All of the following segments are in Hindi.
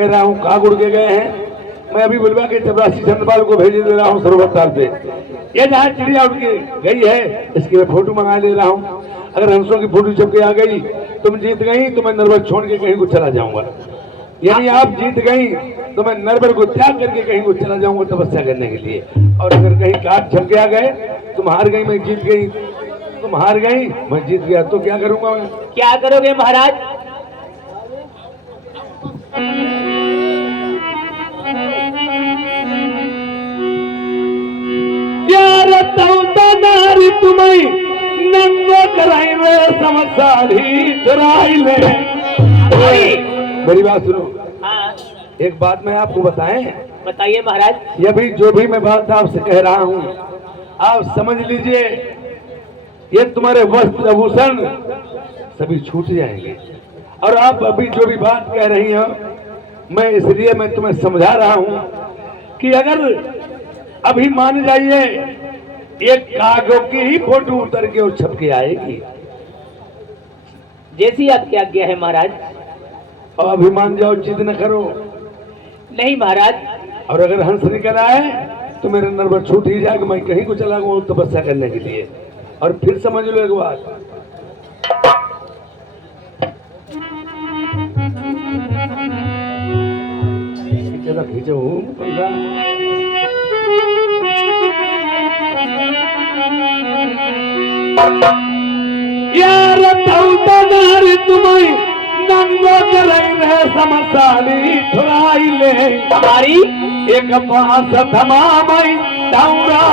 कह रहा हूँ कहाँ उड़ के गए हैं। मैं अभी बुलवा के चपरासी चंद्रपाल को भेज दे रहा हूँ सरोवर ताल पे। ये जहाँ चिड़िया उड़ के गई है इसकी मैं फोटो मंगा ले रहा हूँ। अगर हंसों की फोटो छप के आ गई तुम जीत गई तो मैं नरवर छोड़ के कहीं को चला जाऊंगा। यानी आप जीत गई तो मैं नरवर को त्याग करके कहीं को चला जाऊंगा तपस्या करने के लिए। और अगर कहीं काट छप के आ गए तुम हार गई मैं जीत गई, तुम हार गई मैं जीत गया तो क्या करूंगा मैं? क्या करोगे महाराज? तुम्हें नंगो कराई रे समसारी चुराई ले। मेरी बात सुनो। हाँ। एक बात मैं आपको बताएं। बताइए महाराज। ये भी जो भी मैं बात आपसे कह रहा हूँ आप समझ लीजिए ये तुम्हारे वस्त्र आभूषण सभी छूट जाएंगे। और आप अभी जो भी बात कह रही हो मैं इसलिए मैं तुम्हें समझा रहा हूँ कि अगर अभी मान जाइए एक कागज की ही फोटो उतर के और छप के आएगी जैसी आपकी आज्ञा है महाराज। और अभी मान जाओ जिद न करो। नहीं महाराज। और अगर हंस निकल आए तो मेरे नरवर छूट ही जाएगा मैं कहीं को चला गया तपस्या करने के लिए। और फिर समझ लो एक बात खींचो पंखा। यार तुम्हें नंगो कराई रहे समसाली छुड़ाई ले। हमारी एक बांस थमा मई दौड़ा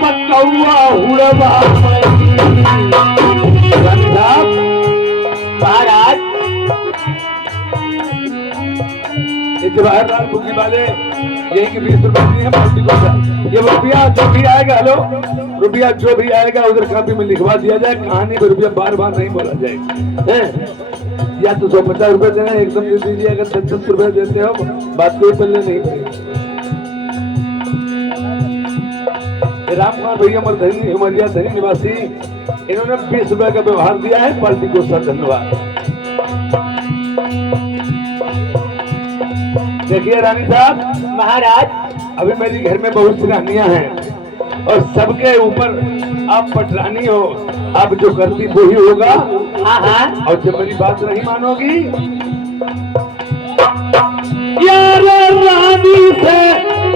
पकौआ हुड़वा महाराज। जवाहरलाल बुकी वाले यही के 20 रुपए दिए हैं पार्टी को। ये रुपया जो भी आएगा, हेलो, रुपया जो भी आएगा उधर कापी में लिखवा दिया जाए। कहानी में रुपया बार बार नहीं बोला जाए हैं? या तो 150 रुपए देना एकदम दे दीजिए। अगर 10 रुपए देते हो बात कोई पल्ले नहीं पड़ेगी। राम कुमार भैया मरधनी उमरिया धनी निवासी इन्होंने 20 रुपए का व्यवहार दिया है। पार्टी को सर धन्यवाद। देखिए रानी साहब। महाराज। अभी मेरी घर में बहुत सी रानियां हैं और सबके ऊपर आप पटरानी हो। आप जो करती वही होगा। हाँ हाँ। और जब मेरी बात नहीं मानोगी यार रानी से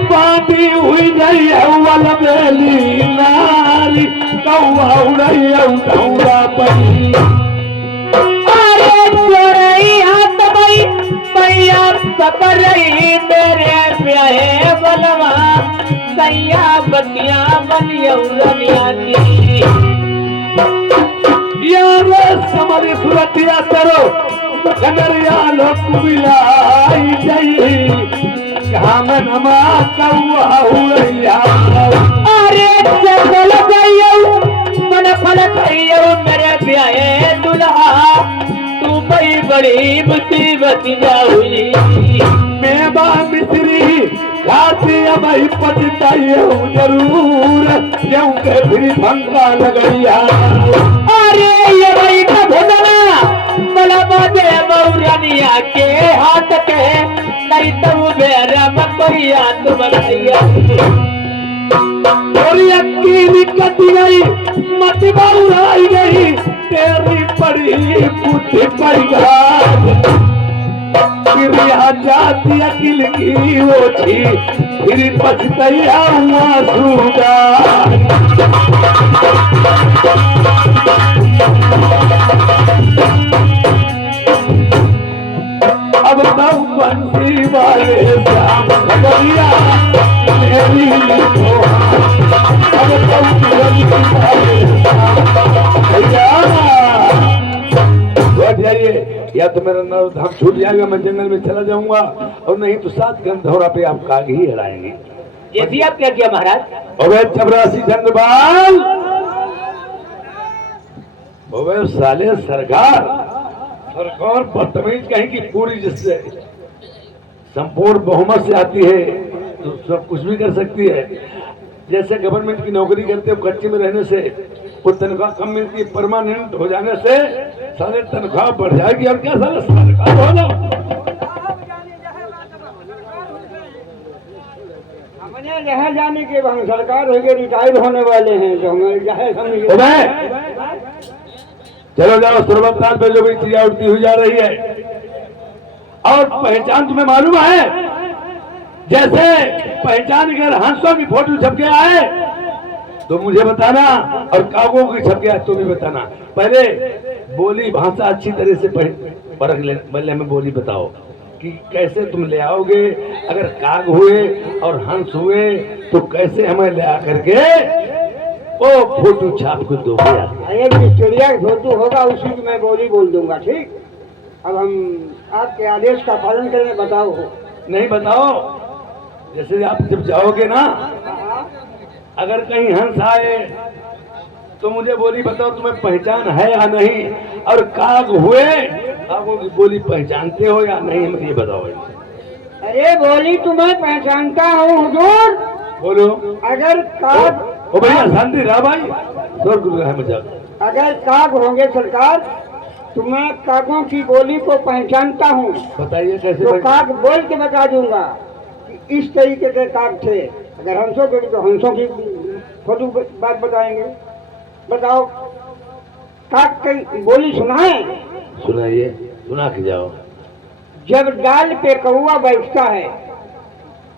बाती हुई गई है वलबेली नारी कौआ उड़ई उठौरा पई। अरे चोरई हाथ बई पैया सबर रही तेरे प्यारे बलवा सैया बतिया बनिया की। यार समरी सुरतिया करो कनरिया लोग कुबिलाई जाई कहाँ में नमा कौआ उड़ैया। अरे चल गइयो मन फल खइयो मेरे प्यारे दुल्हा तू बड़ी मुसीबत जाऊई। मेवा मिश्री खाती अबही पछताइयो जरूर क्योंकि फिर भंगा लगैया। अरे ये भाई का भोजना बड़ा बाजे मौरनिया के हाथ के नहीं तो मेरा मकोरिया तुम भैया। तेरी अकीली कटी गई मत बाउराई गई तेरी पड़ी पुठी पड़ी जाती अकिल की ओछी फिर पछतैया सूगा। अब तो बंसी वाले श्याम खगड़िया मेरी लिखो। अब तो बंसी वाले जाइए या तो मेरा नवधाम छूट जाएगा मैं जंगल में चला जाऊंगा और नहीं तो 7 गंधौरा पे आप काग ही हराएंगे। जैसी आप क्या किया महाराज। ओवे चपरासी चंद्रपाल ओवे साले सरकार बदतमीज कहीं की पूरी जिससे संपूर्ण बहुमत से आती है तो सब कुछ भी कर सकती है। जैसे गवर्नमेंट की नौकरी करते हो कच्चे में रहने से वो तनख्वाह कम मिलती है, परमानेंट हो जाने से सारे तनख्वाह बढ़ जाएगी। और क्या सारे सरकार हो जाओ हमने जहाँ जाने के हम सरकार हो गए रिटायर होने वाले हैं तो हमें जहाँ तो मैं चलो जाओ सर्वत ताल पे जो भी चिड़िया उड़ती हुई जा रही है। और पहचान तुम्हें मालूम है, जैसे पहचान कर हंसों की फोटो छप के आए तो मुझे बताना, और कागों की छप गया तो भी बताना। पहले बोली भाषा अच्छी तरह से परख ले, पहले हमें बोली बताओ कि कैसे तुम ले आओगे। अगर काग हुए और हंस हुए तो कैसे हमें ले आकर के वो फोटो छाप को दोगे। अरे चिड़िया की फोटो होगा उसी की मैं बोली बोल दूंगा। ठीक, अब हम आपके आदेश का पालन करें, बताओ। नहीं बताओ, जैसे आप जब जाओगे ना, अगर कहीं हंस आए तो मुझे बोली बताओ तुम्हें पहचान है या नहीं, और काग हुए कागों की बोली पहचानते हो या नहीं, हमें ये बताओ। अरे बोली तुम्हें पहचानता हूँ हुजूर। बोलो। अगर काग ओ भैया शांति रहा भाई, स्वर्ग है मजाक। अगर काग होंगे सरकार तो मैं कागों की बोली को पहचानता हूँ। बताइए कैसे तो काग बोल के बता दूंगा कि इस तरीके के काग थे। अगर हंसों के तो हंसों की फोटो बात बताएंगे। बताओ, काग की बोली सुनाए? सुनाइए, सुना के जाओ। जब डाल पे कौवा बैठता है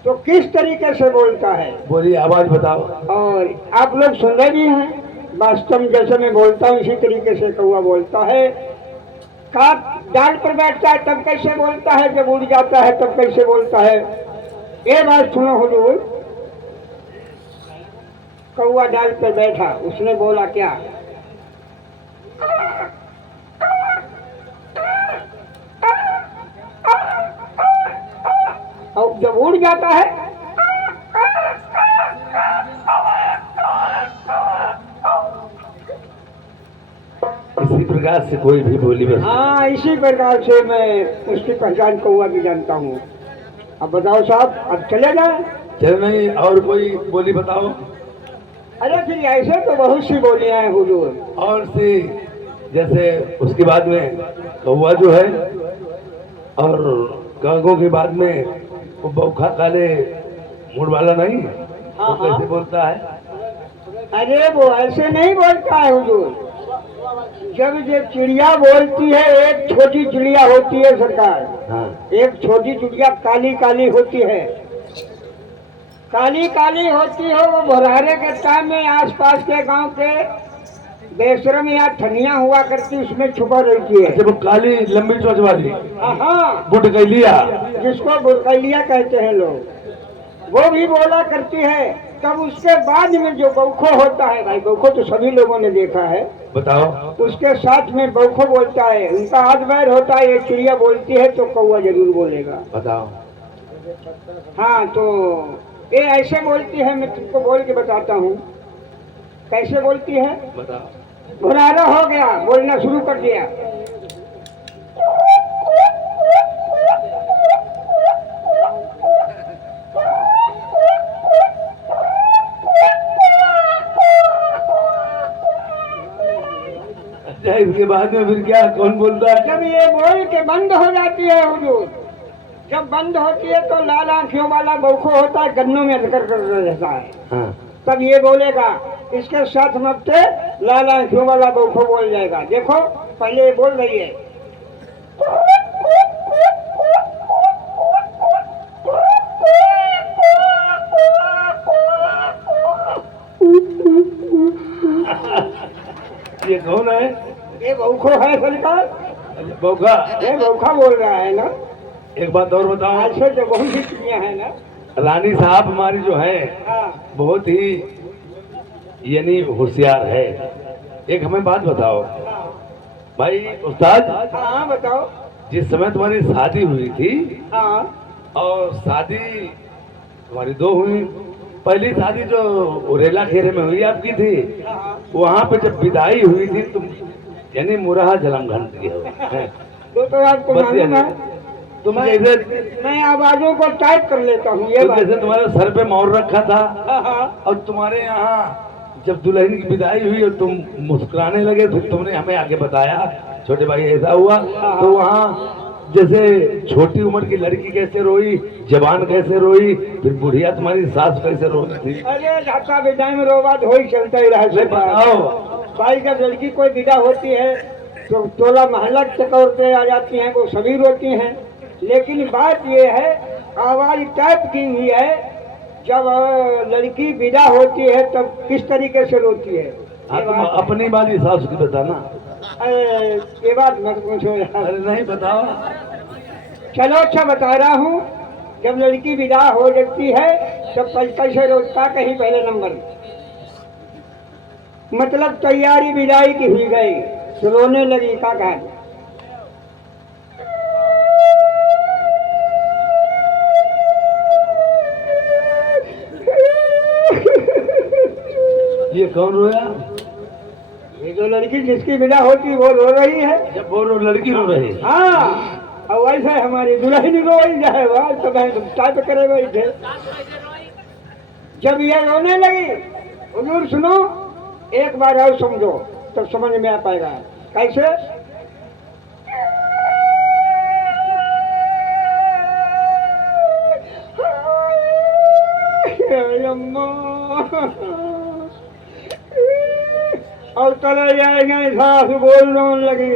तो किस तरीके से बोलता है? बोलिए, आवाज बताओ। और आप लोग सुन रहे भी हैं, वास्तव में जैसे मैं बोलता हूँ इसी तरीके से कौवा बोलता है। काग डाल पर बैठता है तब कैसे बोलता है, जब उड़ जाता है तब कैसे बोलता है? ये बात सुनो हुजूर। कौवा डाल पर बैठा, उसने बोला क्या? और जब उड़ जाता है इसी प्रकार से कोई भी बोली बस। हाँ, इसी प्रकार से मैं उसकी पहचान कौवा की जानता हूँ। अब बताओ साहब, अब चले जाए? चल नहीं, और कोई बोली बताओ। अरे फिर ऐसे तो बहुत सी बोलियां हैं हुजूर। और सी जैसे उसके बाद में कौवा जो है, और कागों के बाद में वो बौखा काले मुड़ वाला नहीं, वो कैसे बोलता है? अरे वो ऐसे नहीं बोलता है हुजूर। जब जब चिड़िया बोलती है, एक छोटी चिड़िया होती है सरकार। हाँ। एक छोटी चिड़िया काली काली होती है, काली काली होती है। वो भोरहरे के टाइम में आसपास के गांव के बेशरम या ठनिया हुआ करती, उसमें छुपा रहती है। अच्छा, वो काली लंबी चोंच वाली हाँ, बुटकैलिया, जिसको बुरकैलिया कहते हैं लोग, वो भी बोला करती है। तब उसके बाद में जो बौखो होता है, भाई बौखो तो सभी लोगों ने देखा है, बताओ। उसके साथ में बौखो बोलता है। उनका हाथ बैर होता है, एक चिड़िया बोलती है तो कौवा जरूर बोलेगा। बताओ। हाँ, तो ये ऐसे बोलती है, मैं तुमको बोल के बताता हूँ कैसे बोलती है। बताओ। भुरारा हो गया, बोलना शुरू कर दिया। अच्छा, इसके बाद में फिर क्या, कौन बोलता है? जब ये बोल के बंद हो जाती है हुजूर, जब बंद होती है तो लाल आंखियों वाला बौखो होता है, गन्नों में अटकर कर रहता है। हाँ। तब ये बोलेगा, इसके साथ मत लाल आंखियों वाला बौखो बोल जाएगा। देखो पहले ये बोल रही है। ये कौन है? ये बौखो है सरकार। अच्छा, बौखा। ये बौखा बोल रहा है ना। एक बात और बताओ। ऐसे तो बहुत सी चिड़िया है ना। रानी साहब हमारी जो है हाँ, बहुत ही यानी होशियार है। एक हमें बात बताओ भाई उस्ताद, हाँ बताओ। जिस समय तुम्हारी शादी हुई थी, हाँ, और शादी तुम्हारी दो हुई, पहली शादी जो उरेला खेरे में हुई आपकी थी, हाँ, वहाँ पे जब विदाई हुई थी तुम यानी मुराहा जलम घंट की हो हैं? तो आपको मालूम है, तुम जैसे मैं आवाजों को टाइप कर लेता हूँ। ये बात जैसे तुम्हारे सर पे मोर रखा था, हाँ, हाँ। और तुम्हारे यहाँ जब दुल्हन की विदाई हुई और तुम मुस्कुराने लगे, फिर तुमने हमें आगे बताया छोटे भाई ऐसा हुआ, तो वहाँ जैसे छोटी उम्र की लड़की कैसे रोई, जवान कैसे रोई, फिर बुढ़िया तुम्हारी सास कैसे रोई थी? अरे ढाका विदाई में रोवा तो वही चलता ही रहा। नहीं बताओ। भाई जब लड़की कोई विदा होती है तो टोला मोहल्ला चक्कर पे आ जाती हैं, वो सभी रोती हैं। लेकिन बात ये है, आवाज टाइप की हुई है, जब लड़की विदा होती है तब किस तरीके से रोती है। हाँ, तुम अपनी वाली सास की बताना। अरे ये बात मत पूछो यार। अरे नहीं बताओ। चलो अच्छा बता रहा हूँ। जब लड़की विदा हो जाती है तब कैसे रोता, कहीं पहले नंबर मतलब तैयारी विदाई की हुई गई तो रोने लगी का कहा। ये कौन रोया? ये जो लड़की जिसकी विदा होती वो रो रही है। जब वो लड़की रो रही। हाँ, और वैसे हमारी दुल्हन रो रही जाए बात तो मैं टाइप करे वही थे। जब ये रोने लगी, हुजूर सुनो, एक बार और समझो तब समझ में आ पाएगा। कैसे? अम्मा और चले जाएंगे, सास बोलने लगी,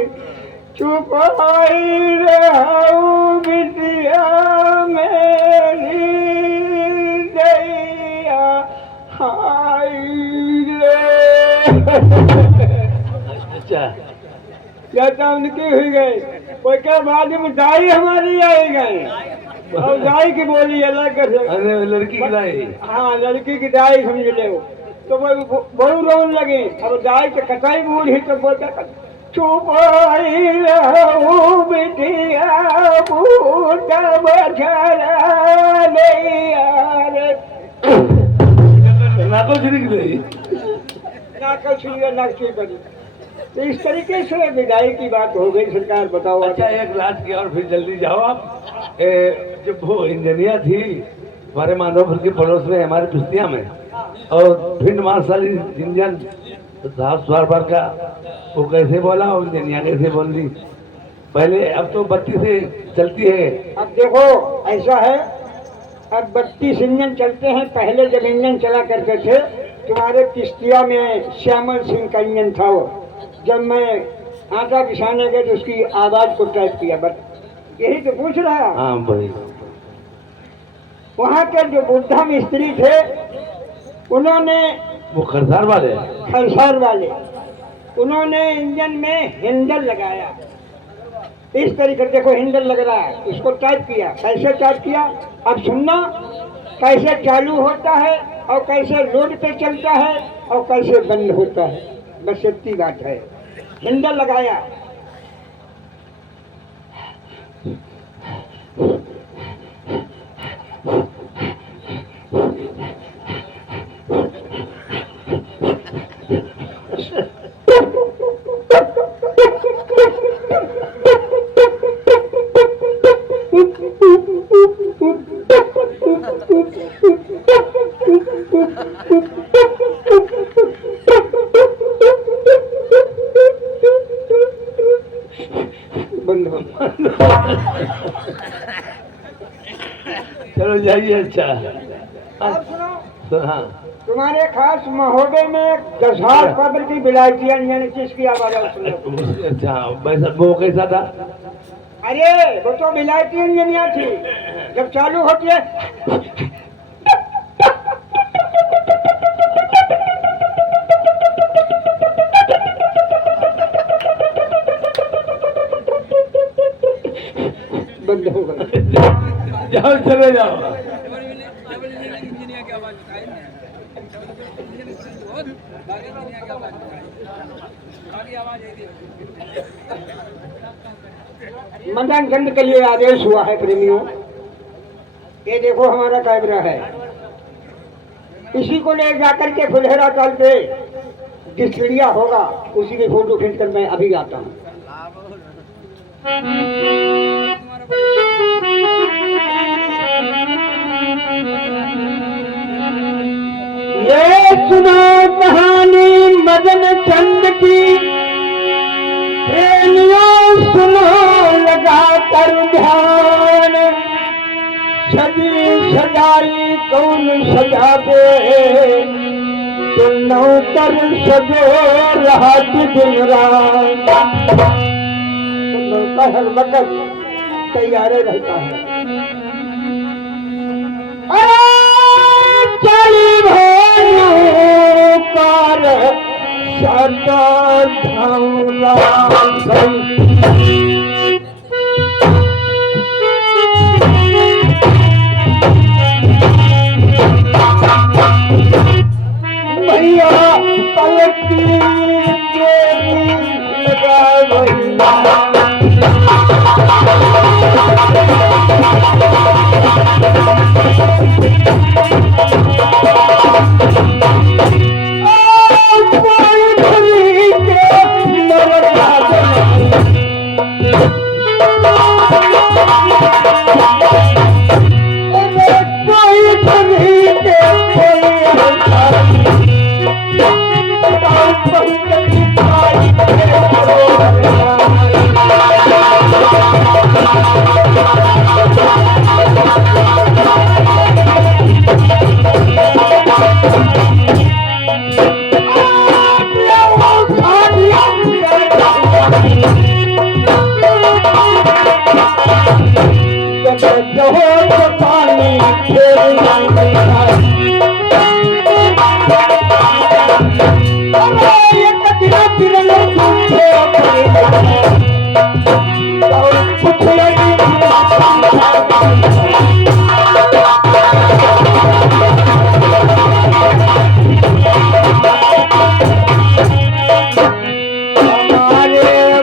चुप आई रहूं बिटिया मेरी दैया हाय रे। अच्छा, ज्यादा उनकी हुई गई। कोई क्या बाद में दाई हमारी आई गई और दाई की बोली अलग कर। अरे लड़की की दाई। हाँ, लड़की की दाई समझ ले वो। तो वो बहुत रोने लगी। अब दाई के कटाई बूढ़ी तो बोलता, चुप आई रहूं बिटिया बूढ़ा बछड़ा नहीं यार। ना तो छिड़क गई। ना कछुई बनी। तो इस तरीके से विदाई की बात हो गई। सरकार बताओ। अच्छा, एक लास्ट की और फिर जल्दी जाओ आप। जब वो इंजीनियर थी हमारे माधवपुर के पड़ोस में, हमारे कुश्तिया में, और भिंड मार्शल इंजन स्वार का, वो कैसे बोला और इंजीनियर कैसे बोल दी पहले। अब तो 32 से चलती है। अब देखो ऐसा है, अब 32 इंजन चलते हैं। पहले जब इंजन चला करते थे तुम्हारे किश्तिया में श्यामल सिंह का इंजन था। वो जब मैं आटा बिछाने गए तो उसकी आवाज को टाइप किया। बस यही तो पूछ रहा है। हाँ भाई। वहाँ के जो बुद्धा मिस्त्री थे उन्होंने, वो खरसार वाले, उन्होंने इंजन में हैंडल लगाया। इस तरीके से देखो हैंडल लग रहा है, उसको टाइप किया। कैसे टाइप किया अब सुनना, कैसे चालू होता है और कैसे रोड पे चलता है और कैसे बंद होता है। बस इतनी बात है। हैंडल लगाया, बंद हो। चलो जाइए। अच्छा अब सुनो, तो हाँ, तुम्हारे खास महोदय में 10,000 पावर की विलायती इंजन किसकी आवाज है सुनो। अच्छा वैसा वो कैसा था? अरे वो तो विलायती इंजनिया थी। जब चालू होती है बंद हो गई। जाओ चले जाओ। मंथन के लिए आदेश हुआ है प्रेमियों। ये देखो हमारा कैमरा है, इसी को ले जाकर के फुलहेरा ताल पे जिस चिड़िया होगा उसी की फोटो खींच कर मैं अभी आता हूँ। ये सुनो कहानी मदन चंद की, प्रेमियों सुनो लगा कर ध्यान सजी सजाई कौन सजावे तो नौकर सजो रात दिन रात तो नौकर हर वक्त तैयार रहता है। चली कर सदा धौला भैया पलटी के लगा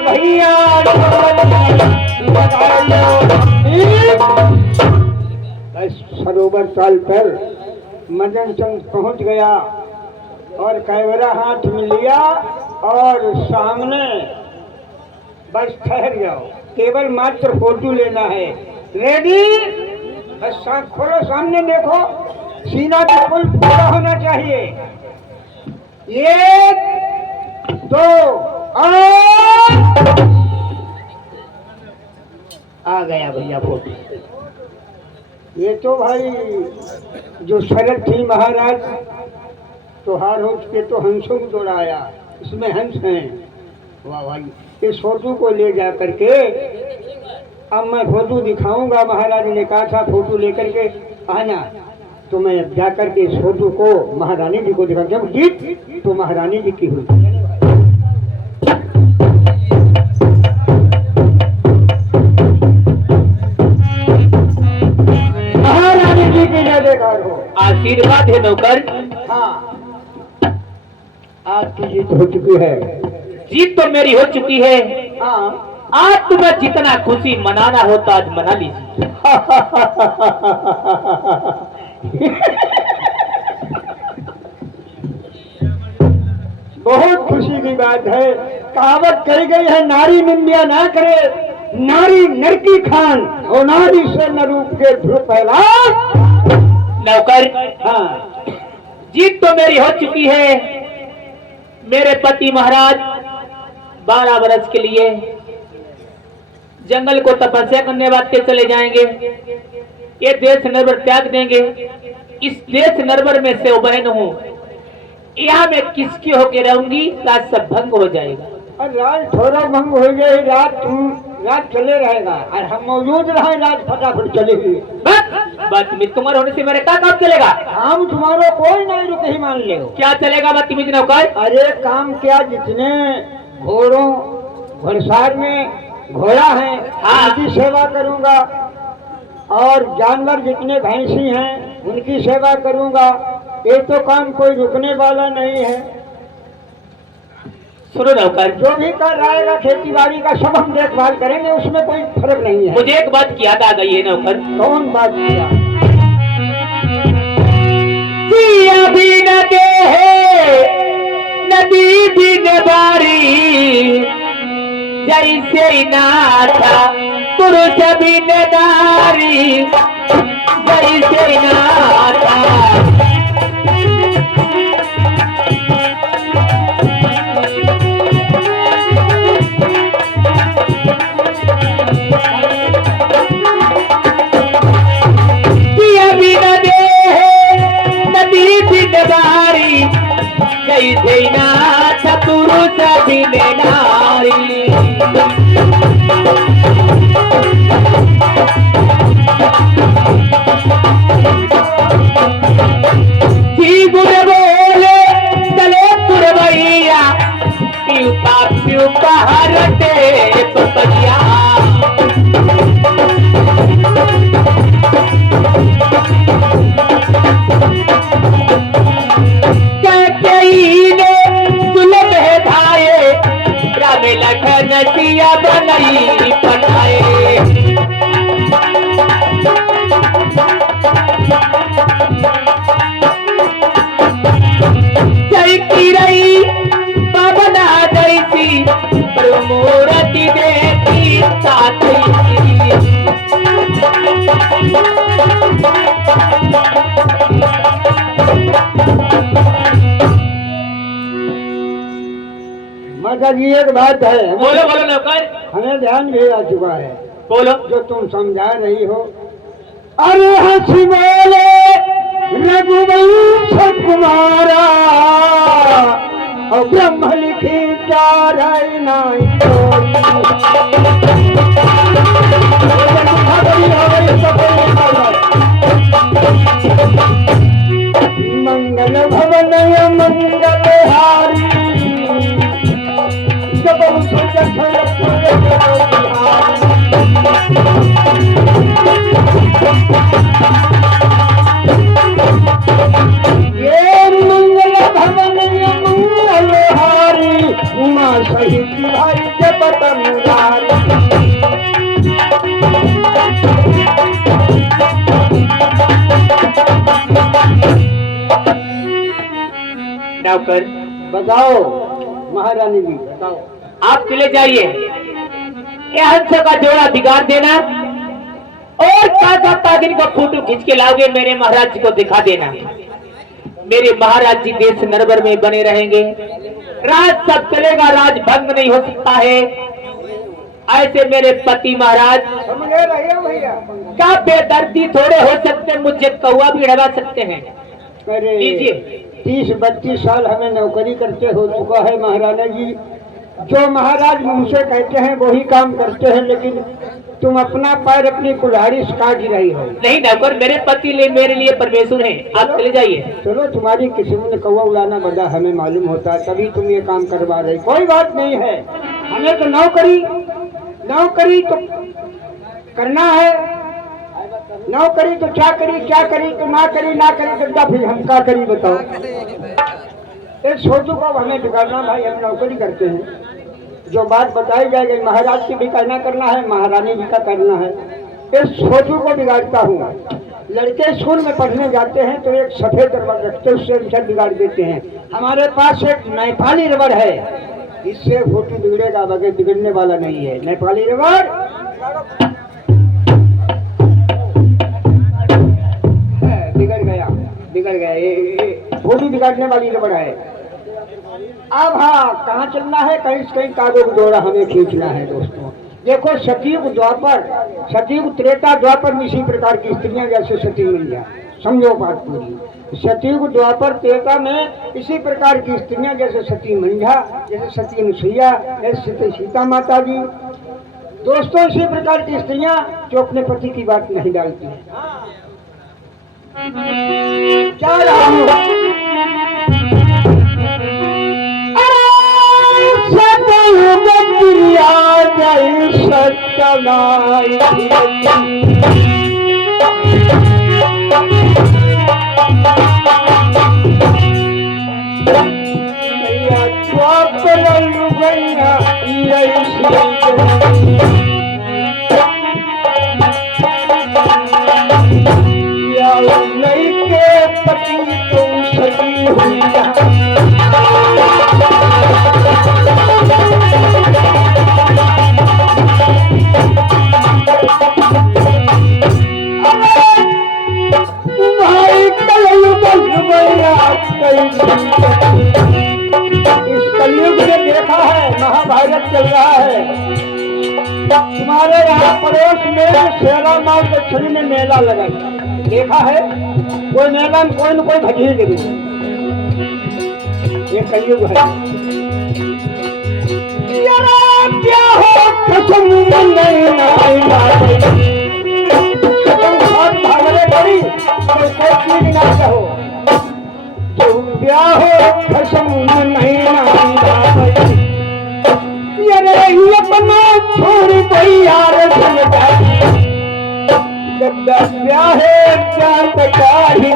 भैया सरोवर ताल पर मदन चंद पहुंच गया और कैमरा हाथ में लिया और सामने बस ठहर जाओ, केवल मात्र फोटो लेना है। रेडी? बस आँख खोलो, सामने देखो, सीना बिल्कुल पूरा होना चाहिए। 1 2 आ गया भैया फोटो। ये तो भाई जो शरद थी महाराज त्योहार हो के तो हंसों को दौड़ाया, इसमें हंस हैं। वाह भाई, इस फोटो को ले जा करके अब मैं फोटो दिखाऊंगा। महाराज ने कहा था फोटो लेकर के आना, तो मैं अब जा करके इस फोटो को महारानी जी को दिखा। जब जीत तो महारानी जी की हुई। आशीर्वाद है नौकर। हाँ, आपकी जीत हो चुकी है। जीत तो मेरी हो चुकी है। हाँ, आज तुम्हें जितना खुशी मनाना होता आज मना लीजिए। बहुत खुशी की बात है। कहावत कही गई है, नारी निंदा ना करे, नारी नरकी खान, और नारी से न रूप के ध्रुव पहला। नौकर, हाँ, जीत तो मेरी हो चुकी है। मेरे पति महाराज 12 वर्ष के लिए जंगल को तपस्या करने वास्ते चले जाएंगे। ये देश नरवर त्याग देंगे। इस देश नरवर में से बहन हूँ, यहाँ मैं किसकी होके रहूंगी? रात सब भंग हो जाएगा। और रात थोड़ा भंग हो गई, रात चले रहेगा और हम मौजूद रहे, रात फटाफट चलेगी। बात में तुम्हारे होने से मेरे क्या काम चलेगा? काम तुम्हारा कोई नहीं, रुके ही मान ले। क्या चलेगा बदतमीज नौकर? अरे काम क्या, जितने घोड़ों घुड़सार में घोड़ा है उनकी सेवा करूंगा, और जानवर जितने भैंसी हैं उनकी सेवा करूंगा। ये तो काम कोई रुकने वाला नहीं है। सुनो नौकर, जो भी कर रहेगा खेती बाड़ी का सब हम देखभाल करेंगे, उसमें कोई फर्क नहीं है। मुझे एक बात की याद आ गई है नौकर। कौन बात किया? जिया भी न दे नदी भी न बारी, जैसे नाथा पुरुष भी न नारी, जैसे नाथा। माता जी एक बात है, बोलो बोलो नौकर, हमें ध्यान भी आ चुका है बोलो। जो तुम समझा रही हो। अरे हंसी बोले रघुवंश कुमारा और ब्रह्म लिखी चाराई नाई मंगल भवन मंगल हारी जब ये मंगल भवन मंगल हारी उमा सहित भाई जपत मुरारी। नौकर बताओ महारानी जी, बताओ। आप चले जाइए, ये हंस का जोड़ा बिगाड़ देना और ताजा तागिन का फोटो खींच के लाओगे, मेरे महाराज जी को दिखा देना। मेरे महाराज जी देश नरबर में बने रहेंगे, राज सब चलेगा, राज भंग नहीं हो सकता है। ऐसे मेरे पति महाराज समझ रहे हो भैया? क्या बेदर्दी थोड़े हो सकते हैं, मुझे कौवा भी उड़वा सकते हैं। अरे लीजिए। 30-32 साल हमें नौकरी करते हो चुका है महाराणा जी। जो महाराज मुझसे कहते हैं वही काम करते हैं, लेकिन तुम अपना पैर अपनी कुल्हाड़ी से काट रही हो। नहीं नौकर, मेरे पति मेरे लिए परमेश्वर हैं, आप चले जाइए। चलो, तुम्हारी किस्म ने कौवा उड़ाना बड़ा हमें मालूम होता है, तभी तुम ये काम करवा रही। कोई बात नहीं है, हमें तो नौकरी तो करना है। नौकरी तो क्या करी तो ना करी तो फिर हम क्या करी बताओ। एक छोटू को हमें बिगाड़ना भाई, हम नौकरी करते हैं, जो बात बताई जाएगी महाराज की भी कहना करना है, महारानी जी का करना है। इस छोटू को बिगाड़ता हूँ। लड़के स्कूल में पढ़ने जाते हैं तो एक सफेद रबड़ रखते, उससे बिगाड़ देते हैं। हमारे पास एक नेपाली रबड़ है, इससे फोटो बिगड़ेगा, बगैर बिगड़ने वाला नहीं है। नेपाली रबड़ बिगड़ गया, ये फोटो बिगाड़ने वाली रबड़ है। अब हाँ, कहाँ चलना है? कहीं से कहीं कागज दोड़ा हमें खींचना है दोस्तों। देखो, सतयुग त्रेता द्वापर में इसी प्रकार की स्त्रियां जैसे सती मैया, समझो बात पूरी। सतयुग द्वापर त्रेता में इसी प्रकार की स्त्रियां जैसे सती मंझा, जैसे सती अनुसुईया, जैसे सीता माता जी। दोस्तों, इसी प्रकार की स्त्रियां जो अपने पति की बात नहीं डालती हैं। क्या रहा हूँ? सतयुग प्रिया जय सत्यनारायण पति तुम सती हुई इस कलयुग में देखा है, महाभारत चल रहा है। तुम्हारे यहाँ पड़ोस में शेरा माल दक्षिणी में मेला लगा, देखा है? कोई मेला में कोई न कोई भजी जरूर। ये कलयुग है। भागले बड़ी कोई चीज ना कहो, ब्याहो खसम नहीं अपना छोड़ कोई यार ब्याहे जात का ही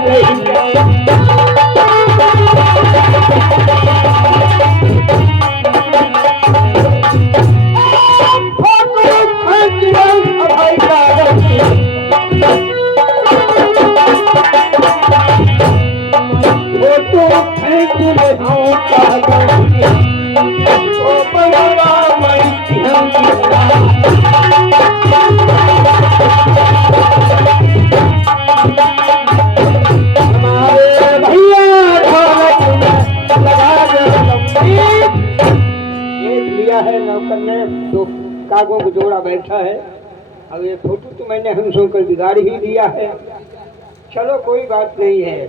कागों को जोड़ा बैठा है। अब ये फोटो तो मैंने हंसों कर बिगाड़ ही दिया है। चलो कोई बात नहीं है,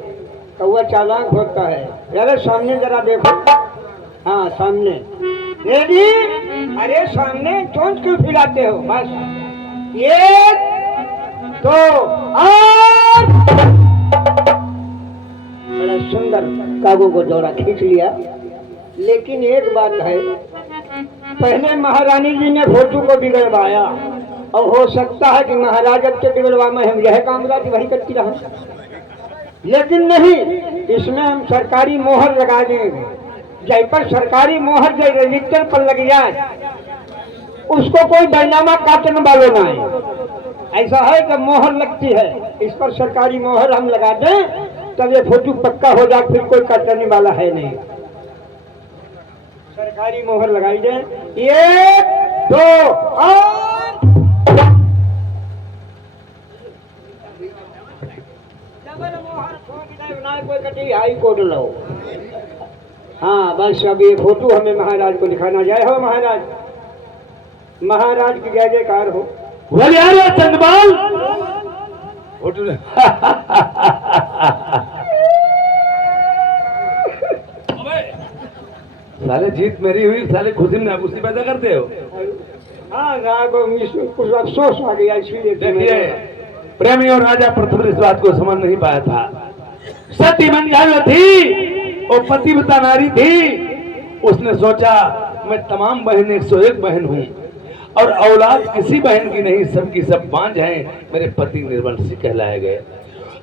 कौवा चालाक होता है। अरे सामने जरा देखो, हाँ सामने रेडी। अरे सामने चोंच क्यों फिराते हो? बस ये तो बड़ा सुंदर कागों को जोड़ा खींच लिया। लेकिन एक बात है, पहले महारानी जी ने फोटो को बिगड़वाया, और हो सकता है कि महाराज अब के बिगड़वा में हम यह काम वही करती रहा। लेकिन नहीं, इसमें हम सरकारी मोहर लगा देंगे। जय पर सरकारी मोहर जय रजिस्टर पर लग जाए, उसको कोई बैनामा काटने वालों ना है। ऐसा है कि मोहर लगती है, इस पर सरकारी मोहर हम लगा दें तब ये फोटो पक्का हो जाए, फिर कोई काटने वाला है नहीं। सरकारी मोहर लगाई जाए। एक दो और डबल मोहर कोई कटी हाई कोर्ट लो। हाँ बस अब ये फोटो हमें महाराज को दिखाना जाए। हो महाराज, महाराज की जय जयकार हो। चंद्रपाल फोटो साले जीत मेरी हुई, साले खुशी में आप उसी पैदा करते हो। हाँ कुछ अफसोस आ गया इसलिए। देखिए प्रेमी और राजा प्रथम इस बात को समझ नहीं पाया था। सती मन थी और पतिव्रता नारी थी। उसने सोचा मैं तमाम बहन 101 बहन हूँ और औलाद किसी बहन की नहीं, सबकी सब बांझ हैं। मेरे पति निर्वंशी कहलाए गए।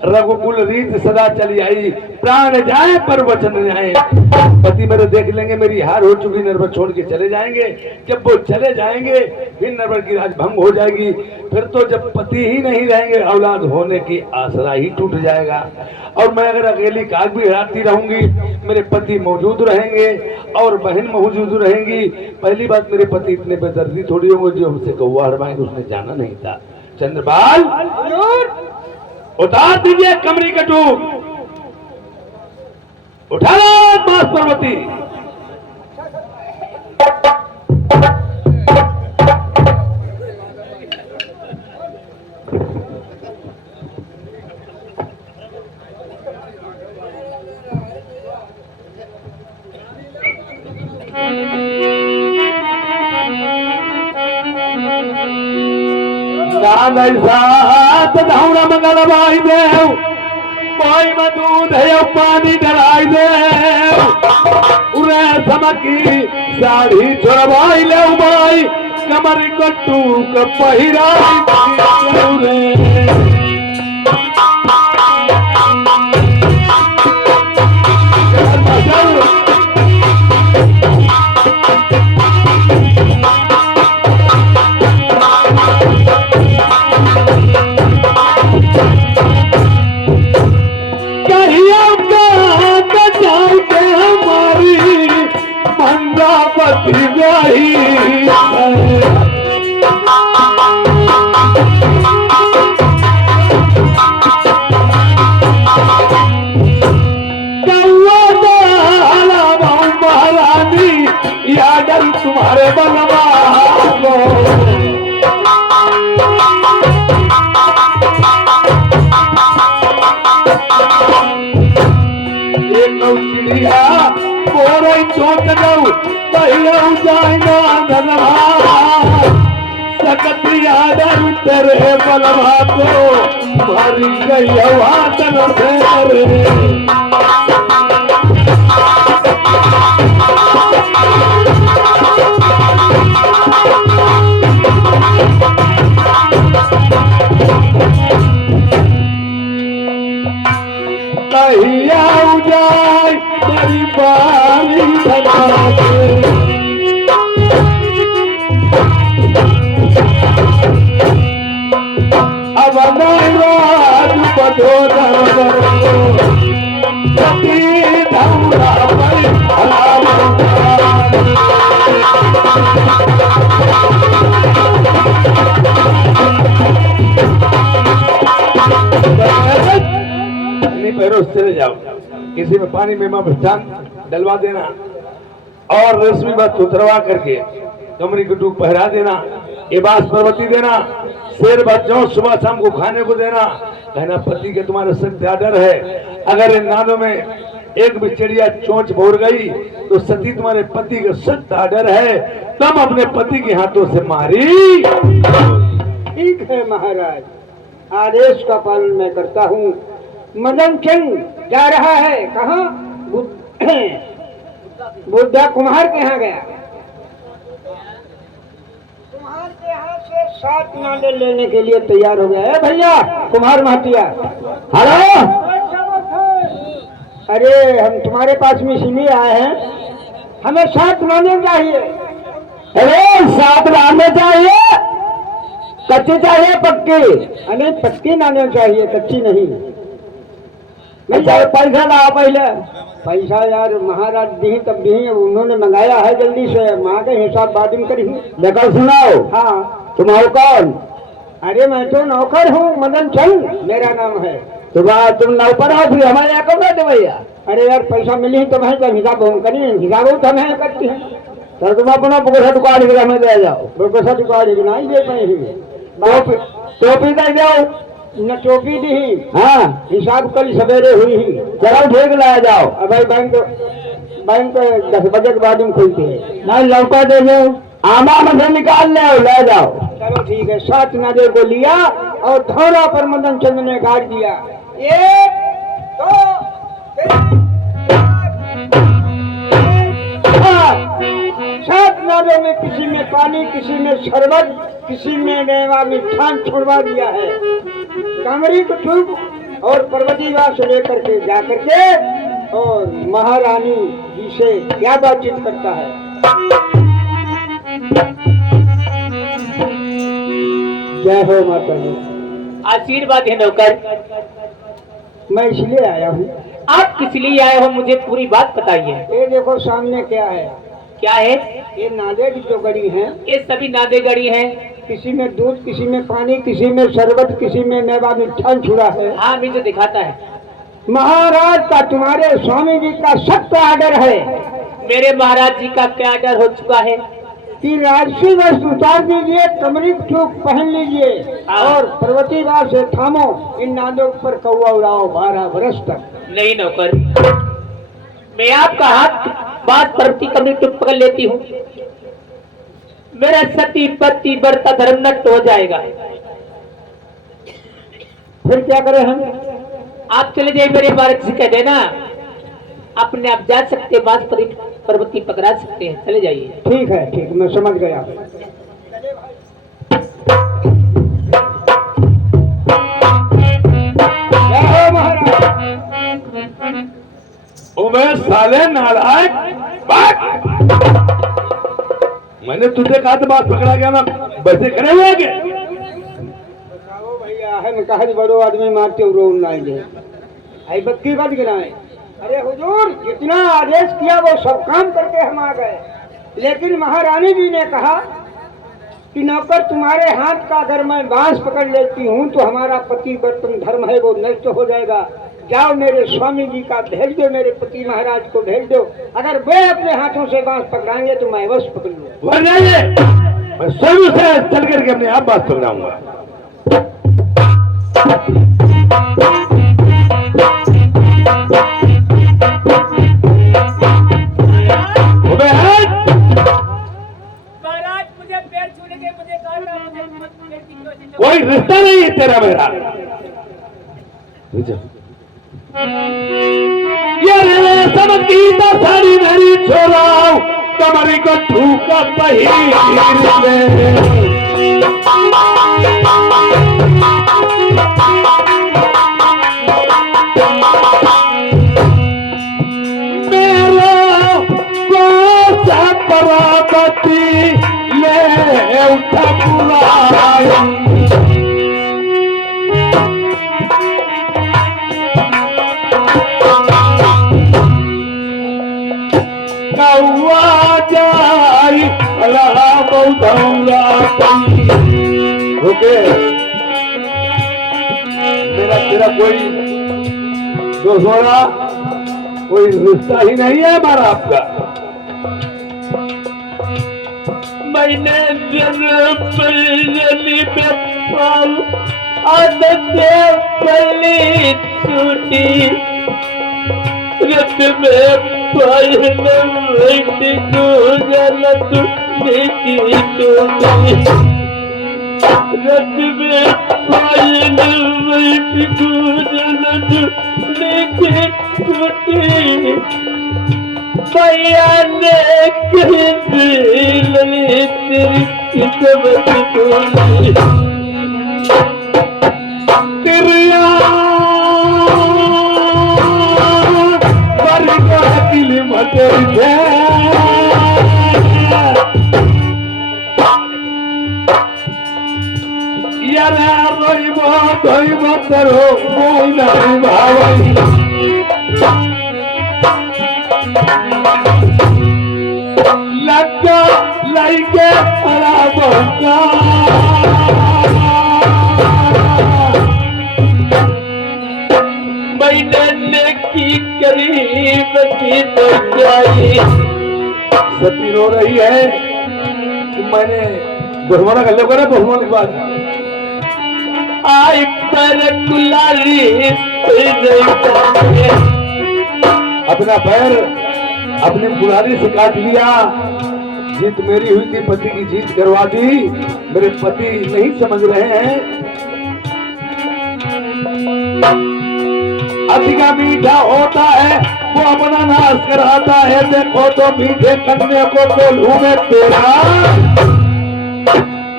रघुकुल रीत सदा चली आई, प्राण जाए पर वचन न जाए। पति मेरे देख लेंगे मेरी हार हो चुकी, नरवर छोड़ के चले जाएंगे। जब वो चले जाएंगे फिर नरवर की राजभंग हो जाएगी। फिर तो जब पति ही नहीं रहेंगे, औलाद होने की आसरा ही टूट जाएगा। और मैं अगर अकेली काग भी हराती रहूंगी, मेरे पति मौजूद रहेंगे और बहन मौजूद रहेंगी। पहली बात, मेरे पति इतने बेदर्दी थोड़ी होंगे जो हमसे कौवा हरवाएंगे, उसने जाना नहीं था। चंद्रपाल उतार दीजिए कमरी का टूक, उठा लो मास पर्वती। धावड़ा मंगल भाई देव, कोई में दूध है पानी डराई देव। उरे समकी साड़ी छोड़वाई ले भाई, कमर कट्टू का पहिराई रे। तुम्हारे बनवा चिड़िया बोरे चोट जाऊ जाएगा धनवा। सकतिया दर तेरे बलवा को भरी गई हवा तन से। कहिया उजाय तेरी बारी धना के। अब राज बधो सती धौरा पर पैरों से चले जाओ, किसी में पानी में मस्तान डलवा देना और रस्मी बात उतरवा करके कमरी को टूक पहरा देना। ये बासमती देना, शेर बच्चों सुबह शाम को खाने को देना। कहना पति के तुम्हारे सख्त आर्डर है, अगर इन नानों में एक भी चिड़िया चोंच भोर गई तो सती तुम्हारे पति का सख्त आर्डर है, तुम अपने पति के हाथों से मारी। ठीक है महाराज, आदेश का पालन मैं करता हूँ। मदन चंद जा रहा है कहाँ? बुद्धा कुम्हार के यहाँ गया। कुम्हार के यहाँ से 7 नाले लेने के लिए तैयार हो गया है। भैया कुम्हार महतिया, हेलो। अरे हम तुम्हारे पास में इसीलिए आए हैं, हमें 7 नाले चाहिए। अरे 7 नाले चाहिए? कच्ची चाहिए पक्की? अरे पक्की नाले चाहिए, कच्ची नहीं। अच्छा पैसा लाओ पहले। पैसा यार महाराज दी तब दी, उन्होंने मंगाया है जल्दी से, माँ के हिसाब बाद में करी। लेकर सुनाओ। हाँ तुम हो कौन? अरे मैं तो नौकर हूँ, मदन चंद मेरा नाम है। तुम नौकर हो, फिर हमारे यहाँ कब रहते भैया? अरे यार पैसा मिली तो मैं जब हिसाब हम करी, हिसाब तो हमें करती है। सर तुम अपना बुकसा दुकान के हमें दे जाओ। बुकसा दुकान नहीं दे पाई, टोपी दे जाओ। न टोपी दी, हाँ हिसाब कल सवेरे हुई ही। चलो ठीक लाया जाओ। अब भाई बैंक 10 बजे के बाद में खुलती है। नहीं लौका दे जाओ, आमा में से निकाल ले जाओ। चलो ठीक है। 7 नाले को लिया और धौरा पर मदन चंद ने गाड़ दिया। 1 2 3 7 नालों में किसी में पानी, किसी में शरबत, किसी में मेवा मिठान छोड़वा दिया है। कमरी को ठूक और पर्वतीवास से लेकर के जाकर के और महारानी जी से क्या बातचीत करता है। जय हो माता जी। आशीर्वाद है नौकर। मैं इसलिए आया हूँ। आप किस लिए आए हो, मुझे पूरी बात बताइए। ये देखो सामने क्या है। क्या है? ये नाले की जो गड़ी है, ये सभी नादे गड़ी हैं। किसी में दूध, किसी में पानी, किसी में शरबत, किसी में मेवा मिठान छुड़ा है। हाँ मुझे दिखाता है। महाराज का तुम्हारे स्वामी जी का सख्त आर्डर है। मेरे महाराज जी का क्या आर्डर हो चुका है कि राजसी वस्त्र उतार दीजिए, कमरी चूक पहन लीजिए और पर्वतीवास से थामो, इन नादों पर कौवा उड़ाओ 12 वर्ष तक। नहीं नौकर, मैं आपका हाथ बात पर्वती कमरी टूक पकड़ लेती हूँ, मेरा सती पति बढ़ता धर्म नष्ट हो जाएगा। फिर क्या करें हम? आप चले जाइए, मेरे बारे से कह देना अपने आप जा सकते, बास पर्वती पकड़ा सकते हैं, चले जाइए। ठीक है, ठीक, मैं समझ गया। जय हो महाराज। मैं साले नालायक, मैंने तुझे कहा था बात पकड़ा गया ना, वैसे खड़े हुए के। बताओ भैया, हम कहा बड़ो आदमी मारते हो रोन लाएंगे, आई बत्ती बात गिराए। अरे हुजूर, जितना आदेश किया वो सब काम करके हम आ गए, लेकिन महारानी जी ने कहा कि नौकर तुम्हारे हाथ का अगर मैं बांस पकड़ लेती हूँ तो हमारा पति वर्तन धर्म है वो नष्ट हो जाएगा। जाओ मेरे स्वामी जी का भेज दो, मेरे पति महाराज को भेज दो, अगर वे अपने हाथों से बांस पकड़ाएंगे तो मैं अवश्य पकड़ लूँ। मैं स्वयं से चल करके अपने आप बांस पकड़ाऊंगा। महाराज मुझे पैर छूने के, मुझे कोई रिश्ता नहीं है तेरा मेरा। ये समझ गीता सारी मेरी छोराओ, कमरी को ठूका पहिर मेरा कोसा परापति ले उठा पुराई। रुके, मेरा तेरा कोई दोस्तों कोई रिश्ता ही नहीं है हमारा आपका। मैंने जनपली में पाऊ आदत से पली छूटी रत में पायन वैटी गुजरत नीति टूटी रत में पायन वैटी गुजरत नीति टूटी मैया ने कही तेरी किस्मत टूटी क्रिया दिल मत यार रोइब धोइब करो कोई नहीं भावई लगा लाइके बराबर मैंने की करीब की बचाई सती रो रही है कि मैंने बहुमाना कर लिया बहुमान के बाद आई पर कुलारी अपना पैर अपने कुल्हाड़ी से काट लिया जीत मेरी हुई थी पति की जीत करवा दी मेरे पति नहीं समझ रहे हैं अधिका मीठा होता है वो अपना नाश कराता है देखो तो मीठे कन्या को बोलूं मैं तेरा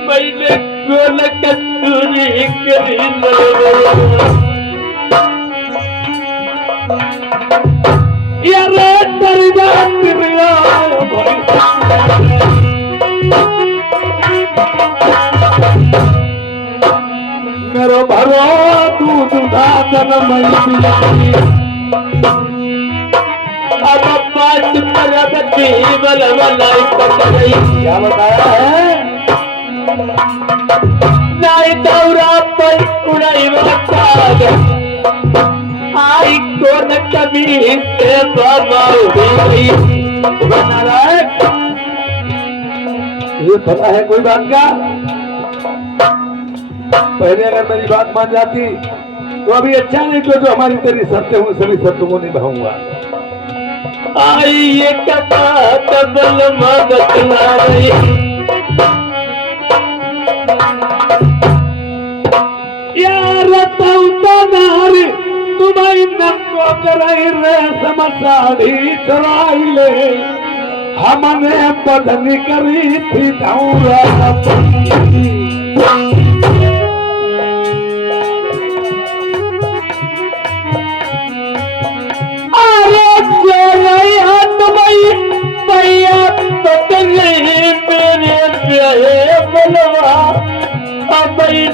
मैंने गोल कस्तूरी करी यार दर्जा तिरिया मेरो भरो दूध दादन मई अब बात पर बल बनाई पकड़ई क्या बताया है नाई दौरा पर उड़ाई वकाग आई कौन कभी से बाबा हुई ये पता है कोई बात का पहले अगर मेरी बात मान जाती तो अभी अच्छा नहीं तो जो हमारी तेरी शर्तें हूँ सभी शर्तों को निभाऊंगा आई ये कबात बल मगत नारी यार नारी तुम्हारी नंगो कराई रे समसाड़ी चराई ले हमने बदनी करी थी धौरा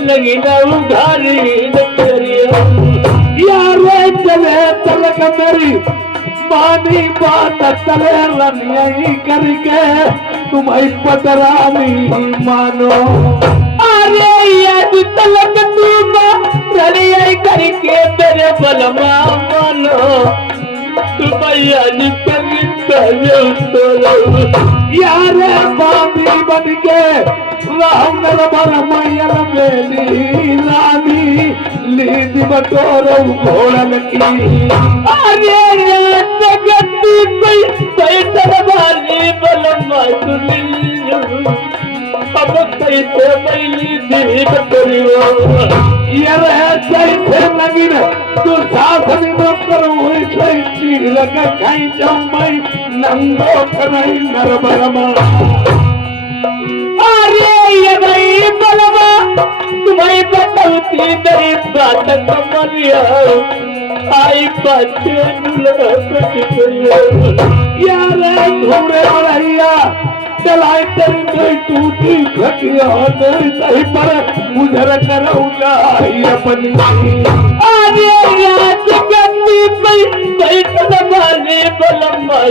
लगी ना उधारी यार चले तलक मेरी मानी बात चले रनिया करके तुम्हारी पतरानी मानो अरे याद तलक तू रनिया करके मेरे बलमा मानो तुम्हारी यार बाबी बन के मेली रानी लीदी बटोर घोड़न की अरे जगती पैसा वाली बलमा अब कैसे मैली दीप करियो ये कैसे लगी तू साथ में करूँ लग खाई जम्मई नंगो करई नरबरमा अरे ये भाई बलवा तुम्हारी बतौती मेरी बात कमरिया आई बच्चे यार घूरे रहिया चलाई तेरी टूटी घटिया नहीं सही पर उधर करूंगा अपनी अरे याद गंदी बैठ वाली बलम्मा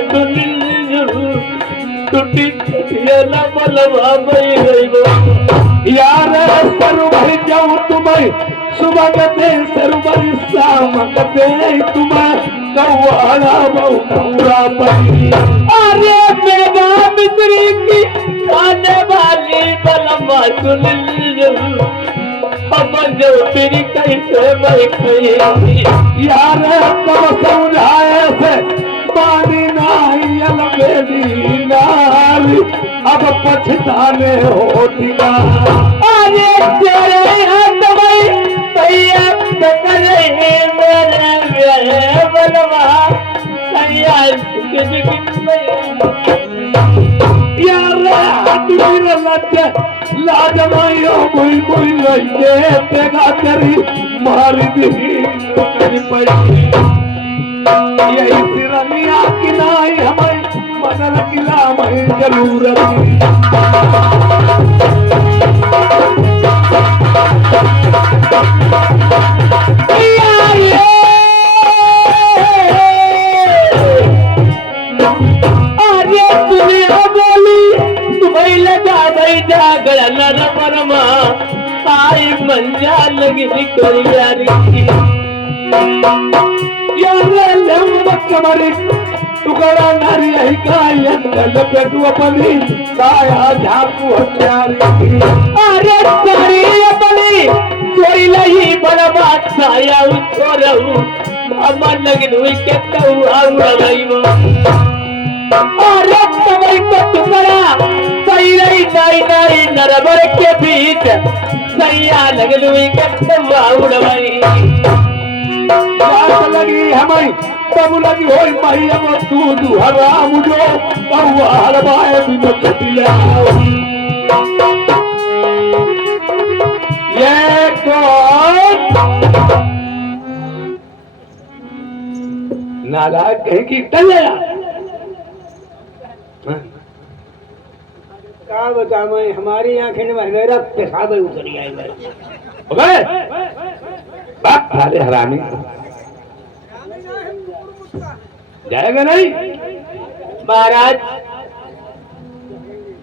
टूटी घटिया न बलवा मई गई यार सरू भर जाऊं तुम्हें सुबह कते सरू भर शाम कते तुम्हें कौआला बहुरा पड़ी अरे मेरा मिस्री की खाने वाली बलमा सुन लीजिए, हम जो तेरी कैसे मैं कही यार तब समझाए से पानी नहीं अलबेली नारी, अब पछताने होतिका। अरे तेरे हाथ में भैया पकड़े मेरे बलवा भैया यार हाथ मेरे लज्जे लाजमाइयो मुई मुई लइके तेगा तेरी मारी दी तेरी पैसी। यही सिरनिया की नाई हमें मदन किला में जरूरत। अरे दुनिया बोली तुम्हें लगा भाई जागड़ नर परमा आई मंजा लगी कोरियारी यार लंबक कमरी टुकड़ा नारी यही काय अंदर पेटू अपनी काया झापू हथियारी। अरे सारी अपनी चोरी लही बर्बाद छाया छोड़ू अमर लगन हुई के कहू आउरा गई वो। अरे कमर को टुकड़ा सही रही नाई नाई नरबर के बीच सैया लगन हुई के कहू आउरा गई। याद लगी हमें तब लगी होई मैया वो तू हराम जो कौआ हरवाए बिन छटिया। ये कौन नालायक कहीं की टल गया। क्या बता मैं हमारी आंखें में मेरा पेशाब उतर आई। अबे बाप साले हरामी जाएगा नहीं। महाराज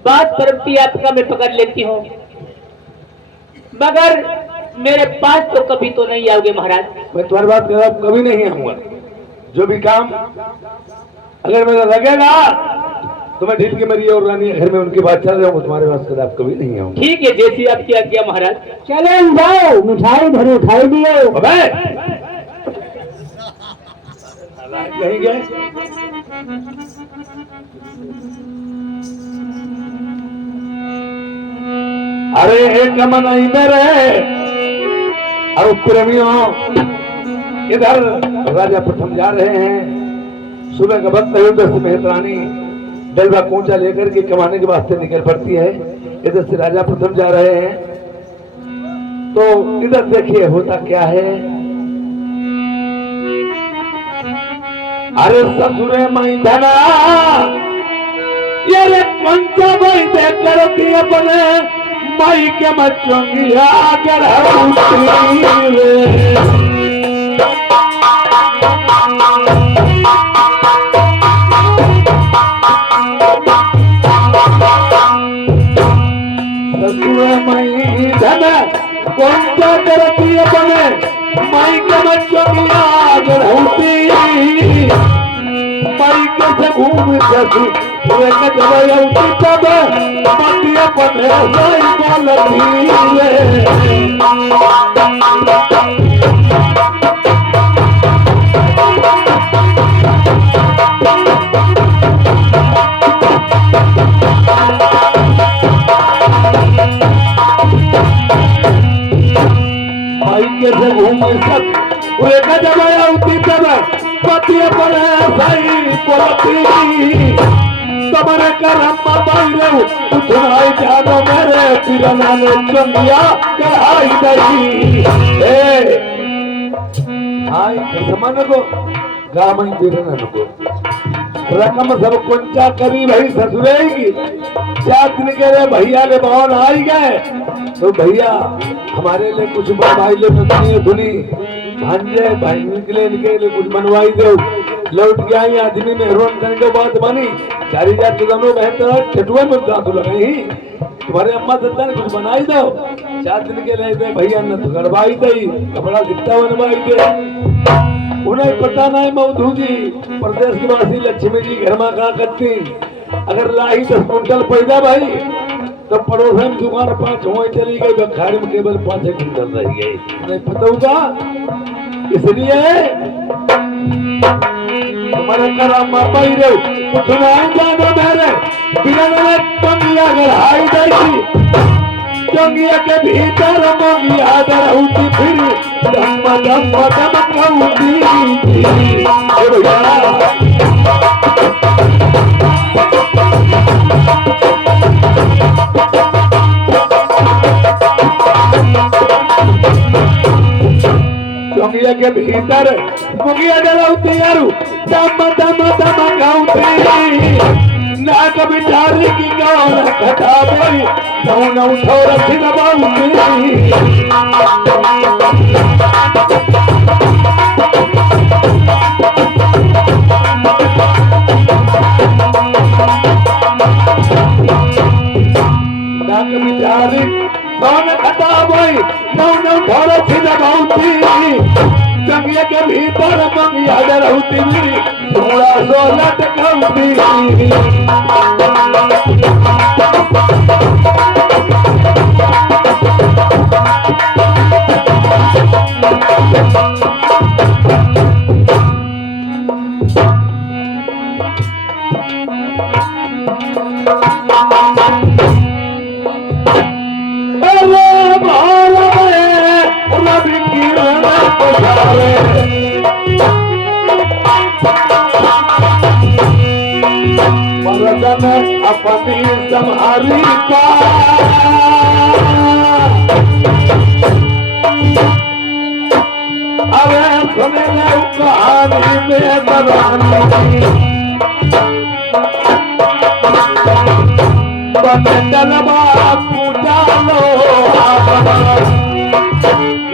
बात परमती आपका मैं पकड़ लेती हूँ, मगर मेरे पास तो कभी तो नहीं आओगे महाराज। मैं तुम्हारी बात कर रहा हूं, कभी नहीं आऊंगा। जो भी काम अगर मेरा लगेगा तो मैं ढील के मेरी और रानी घर में उनकी बात चल रहा हूँ, तुम्हारे पास कदाप कभी नहीं आऊंगा। ठीक है, जैसी आपकी आज्ञा महाराज। चले जाओ मिठाई भरी उठाई दियो। अबे कहीं गए अरे एक नहीं मेरे और प्रेमियों इधर राजा प्रथम जा रहे हैं। सुबह का वक्त है, उधर से मेहतरानी डलवा कूंचा लेकर के कमाने के वास्ते निकल पड़ती है। इधर से राजा प्रथम जा रहे हैं तो इधर देखिए होता क्या है। अरे ससुरे मई धना ये पंचा भाई देख करती अपने माई के मचोंगी आगर ससुरे मई धना पंचा करती अपने माई के मचोंगी आगर माई के से घूम जसी वे के जब पतिया पने साई बोलती माई के से घूम सब वे के जब तब पतिया पने साई बोलती तुम्हारे करम्मा बाइले उठनाई जानो मेरे पिरना ने चंदिया कढ़ाई दही हाय कसमान को गामई पिरना को रकम सब कुंचा करी भाई ससुरे की चार दिन के रे भैया ले बावन आई गए तो भैया हमारे लिए कुछ भाई ले धुनी भांजे भाई निकले निकले कुछ बनवाई दो। लौट के आई आदमी में हेरोन करने के बाद बनी 4000 के दोनों बहन तो ठेठुए में दांतु लगाई तुम्हारे अम्मा दत्ता ने कुछ बनाई दो। 4 दिन के लिए भैया ने तो गड़वाई दई कपड़ा गिट्टा बनवाई दे। उन्हें पता नहीं मौधू जी प्रदेश की वासी लक्ष्मी जी घर में कहा करती अगर लाही 10 कुंटल पैदा भाई तो पड़ोस में दुकान 5 हुए चली गई, बखाड़ी में केवल 5 कुंटल रह गई, नहीं पता होगा। इसलिए तुम्हारे कराम पाई रे सुनाए जानो मेरे बिना टंगिया अगर हाई जाएगी, टंगिया के भीतर मोगिया दरऊती, फिर धम्मा धम्मा धमकाऊती टंगिया के भीतर मोगिया दरऊती यारू धम्मा धम्मा धमकाऊती, ना कभी डाली की गाँव घटा बोई न उठो रखी दबाऊती। ना कभी डाली न घटा बोई न उठो रखी दबाऊती, टंगिया के भीतर मंगिया दरऊती, थोड़ा सो लटकाऊती। अपनी संहारी का अरे सुने कहानी में बरानी डलवा पूजा लो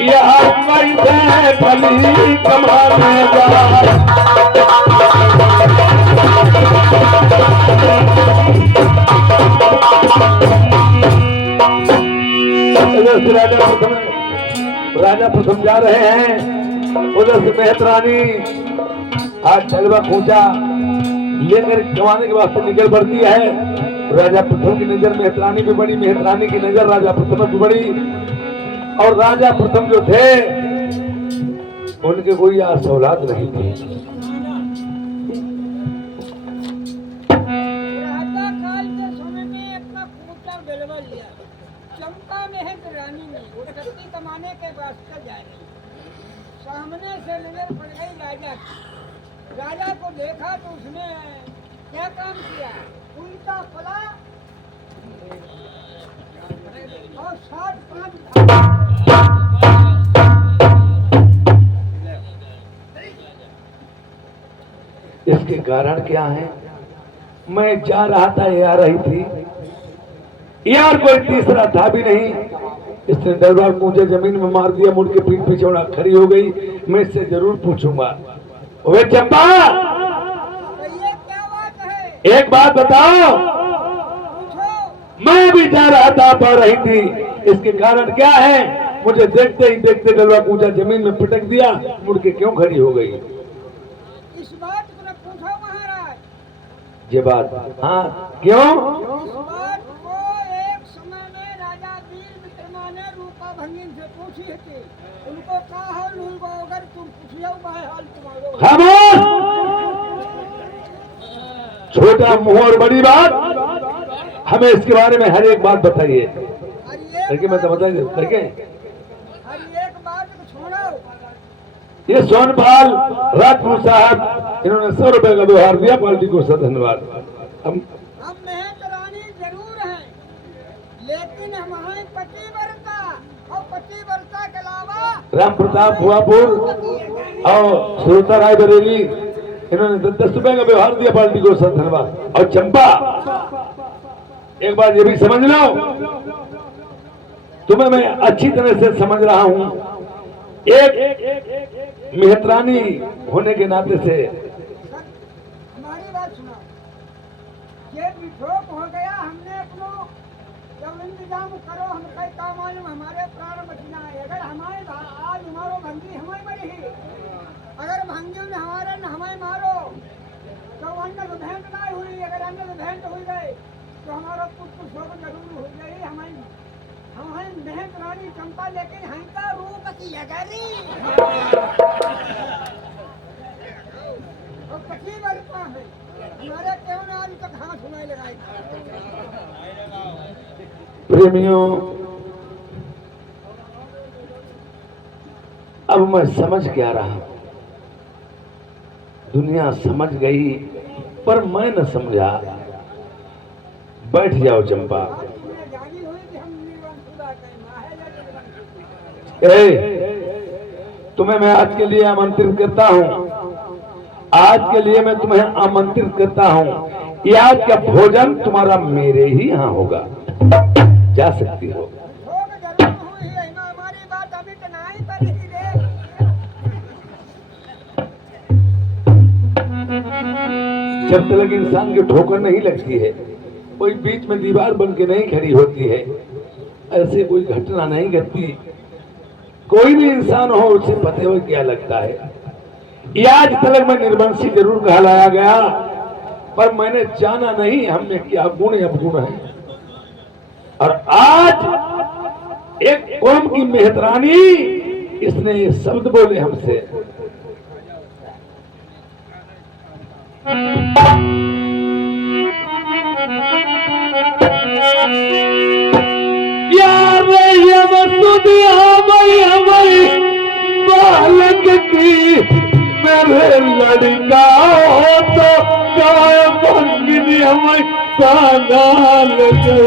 यह कैसे गली कमाने राजा प्रथम जा रहे हैं, उधर से मेहतरानी आज जलवा पूजा लेकर कमाने के वास्ते निकल पड़ती है। राजा प्रथम की नजर मेहतरानी पे बड़ी, मेहतरानी की नजर राजा प्रथम पे बड़ी, और राजा प्रथम जो थे उनके कोई आस औलाद नहीं थी। चंपा महक रानी ने वो शक्ति कमाने के वास्ते जा रही, सामने से नजर पड़ गई राजा की। राजा को देखा तो उसने क्या काम किया, उल्टा पला और 7-5 इसके कारण क्या है? मैं जा रहा था, ये आ रही थी, यार कोई तीसरा था भी नहीं। इसने दरबार मुझे जमीन में मार दिया, मुड़ के पीठ पे चौड़ा खड़ी हो गई। मैं इससे जरूर पूछूंगा, वे चंपा ये क्या बात है? एक बात बताओ। मैं भी जा रहा था, पा रही थी, इसके कारण क्या है? मुझे देखते ही देखते दरबार पूजा जमीन में पटक दिया, मुड़ के क्यों खड़ी हो गई? इस बात को पूछो महाराज। ये बात, हाँ क्यों? इस बात को एक समय में राजा वीर विक्रमा ने रूपा भंगिन से पूछी थी। उनको कहा अगर तुम पूछियो मैं हाल तुम्हारो। खामोश! छोटा मुंह और बड़ी बात, हमें इसके बारे में हर एक बात बताइए। करके मैं तो बताइए करके। हर एक बात को छोड़ो। ये सोनपाल राजपूत साहब, इन्होंने 100 रुपए का व्यवहार दिया, पार्टी को सर धन्यवाद। हम मेहतरानी जरूर हैं, लेकिन हमारे पतिव्रता और पतिव्रता के अलावा राम प्रताप भुआपुर और सुरता राय बरेली, इन्होंने 10 रुपए का व्यवहार दिया, पार्टी को सर धन्यवाद। और चंपा, एक बात ये भी समझ लो, तुम्हें मैं अच्छी तरह से समझ रहा हूं। एक मेहतरानी होने के नाते से हमारी बात सुनो। ये विक्षोभ हो गया, हमने अपनो जब इंतजाम करो, हम कई काम आए, हमारे प्राण बचना है। अगर हमारे आज हमारो भंगी हमें मरी ही, अगर भंगी ने हमारे न हमें मारो तो अन्य तो भेंट ना हुई, अगर अन्य तो भेंट हो गए तो हमारा पुत्र शोक जरूर हो गई। हमें भेंट रानी चंपा लेकिन हंका रूप की अगरी और कथी बरपा है हमारे क्यों ना आज तक हाथ सुनाई लगाई। प्रेमियों, अब मैं समझ क्या रहा, दुनिया समझ गई पर मैं न समझा। बैठ जाओ चंपा। तुम्हें मैं आज के लिए आमंत्रित करता हूँ, आज के लिए मैं तुम्हें आमंत्रित करता हूँ। ये आज का भोजन तुम्हारा मेरे ही यहाँ होगा, जा सकती हो। जब तक इंसान की ठोकर नहीं लगती है, कोई बीच में दीवार बन के नहीं खड़ी होती है, ऐसे कोई घटना नहीं घटती। कोई भी इंसान हो उसे पते हुए क्या लगता है। ये आज तक मैं निर्वंशी जरूर कहलाया गया, पर मैंने जाना नहीं हमने क्या गुण अवगुण है। और आज एक कौम की मेहतरानी इसने ये शब्द बोले हमसे। बालक की मेरे लड़का हो तो काय भंगिनी हमें कानाल तो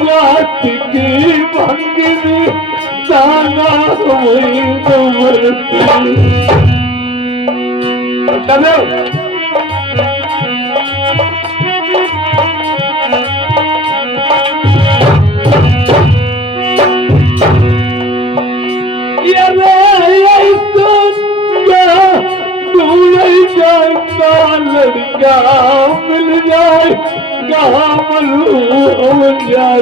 जाति की भंगिनी दाना हुई लड़का मिल जाए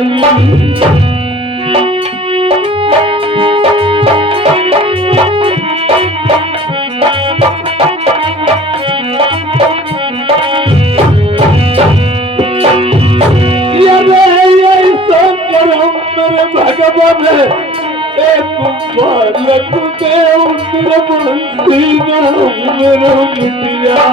मेरे भगवान एक बालक देव निर्बंसी मेरा मिटिया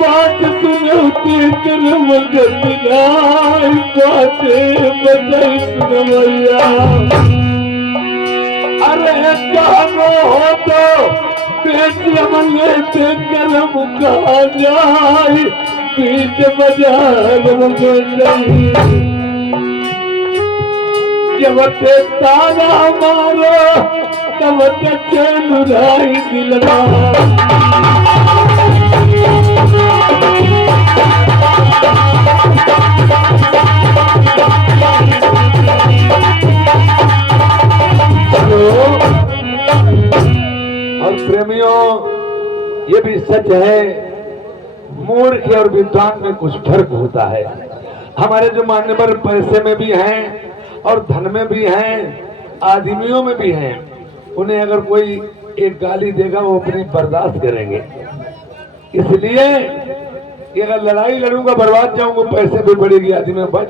बात सुनती कर मगत नाई बाते बजाई सुनवैया। अरे कहो हो तो बेटिया लेते कलम कहा जाए बीच बाजार में जाई। जब ते तारा मारो तब चैन राई दिलवा। और प्रेमियों, ये भी सच है, मूर्ख और विद्वान में कुछ फर्क होता है। हमारे जो मान्यवर पैसे में भी हैं और धन में भी हैं, आदमियों में भी हैं, उन्हें अगर कोई एक गाली देगा वो अपनी बर्दाश्त करेंगे। इसलिए अगर लड़ाई लड़ूंगा बर्बाद जाऊंगा, पैसे भी बढ़ेगी आदमी में बच।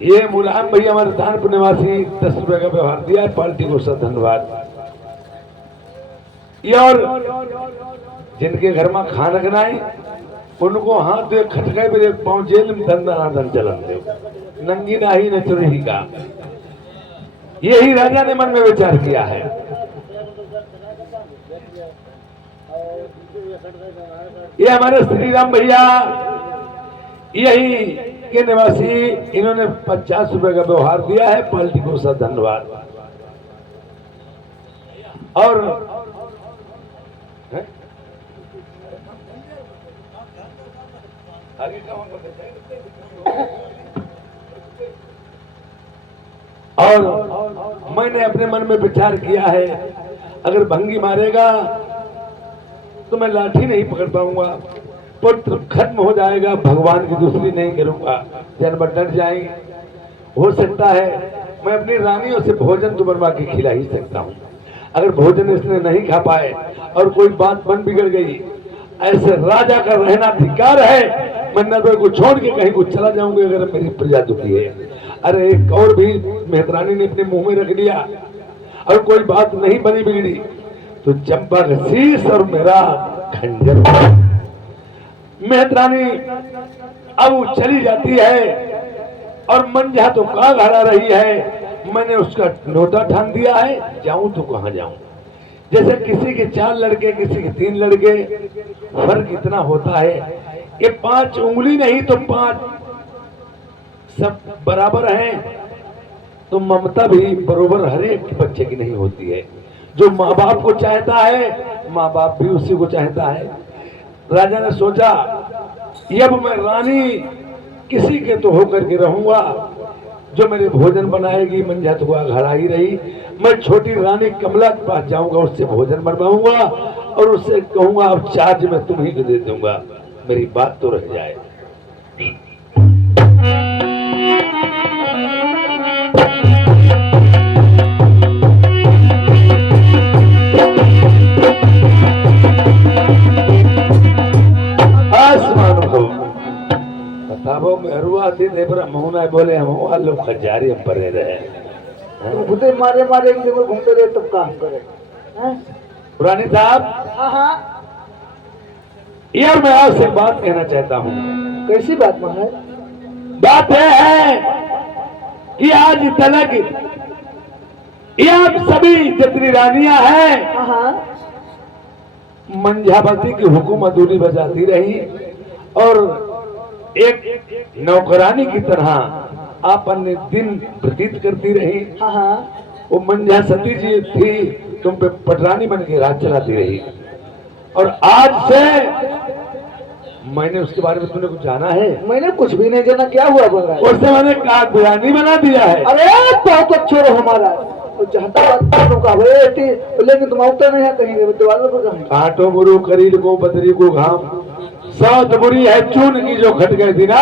ये मुलायम भैया हमारे दानपुर निवासी 10 रुपए का व्यवहार दिया है, पार्टी को सब धन्यवाद। ये और जिनके घर में खाना बनाए उनको हाथ दे खटकाए मेरे पाँव जेल में धन चलन दे, नंगी नाही न चुरही का। यही राजा ने मन में विचार किया है। ये हमारे श्री राम भैया यही के निवासी, इन्होंने 50 रुपए का व्यवहार दिया है, पार्टी को सब धन्यवाद। और है? और मैंने अपने मन में विचार किया है, अगर भंगी मारेगा तो मैं लाठी नहीं पकड़ पाऊंगा, पुत्र खत्म हो जाएगा, भगवान की दूसरी नहीं करूंगा, जानवर डर जाएंगे। हो सकता है मैं अपनी रानियों से भोजन तो बनवा के खिला ही सकता हूँ। अगर भोजन इसने नहीं खा पाए और कोई बात बन बिगड़ गई, ऐसे राजा का रहना धिक्कार है। मैं नगर को छोड़ के कहीं को चला जाऊंगी अगर मेरी प्रजा दुखी है। अरे एक और भी मेहतरानी ने अपने मुंह में रख लिया और कोई बात नहीं बनी बिगड़ी तो चंपा का शीश और मेरा खंजर। मेहतरानी अब वो चली जाती है और मन जहाँ तो का घड़ा रही है। मैंने उसका नोटा ठान दिया है, जाऊं तो कहाँ जाऊं। जैसे किसी के 4 लड़के, किसी के 3 लड़के, फर्क इतना होता है। ये 5 उंगली नहीं तो 5 सब बराबर हैं। तो ममता भी बरोबर हर एक बच्चे की नहीं होती है। जो माँ बाप को चाहता है, माँ बाप भी उसी को चाहता है। राजा ने सोचा अब मैं रानी किसी के तो होकर के रहूंगा, जो मेरे भोजन बनाएगी। मंझा तो घड़ा ही रही। मैं छोटी रानी कमला के पास जाऊंगा, उससे भोजन बनवाऊंगा और उससे कहूंगा अब चार्ज मैं तुम ही को दे दूंगा, मेरी बात तो रह जाए। आसमान को बताबो मेहरुआ थी दे पर मोहना बोले हम वालों खजारी हम परे रहे घुटे मारे मारे घूमते रहे तब काम करे। पुरानी साहब, हाँ यार मैं आपसे एक बात कहना चाहता हूँ। कैसी बात महाराज? बात यह है कि आज तलक ये आप सभी जितनी रानियां हैं हाँ मंझावती की हुकुम अधूरी बजाती रही और एक नौकरानी की तरह आप अन्य दिन व्यतीत करती रही। हाँ वो मंझा सती जी थी, तुम पे पटरानी बन के राज चलाती रही। और आज से मैंने उसके बारे में तुमने कुछ जाना है? मैंने कुछ भी नहीं जाना। क्या हुआ बोल रहा है? उससे मैंने कागबिरानी बना दिया है। अरे बहुत अच्छा रहो हमारा चाहता लेकिन तुम उठता नहीं है कहीं दीवारों पर कहीं। कांटो बुरु करील को बदरी को घाम, सौत बुरी है चून की जो खट गए थी ना।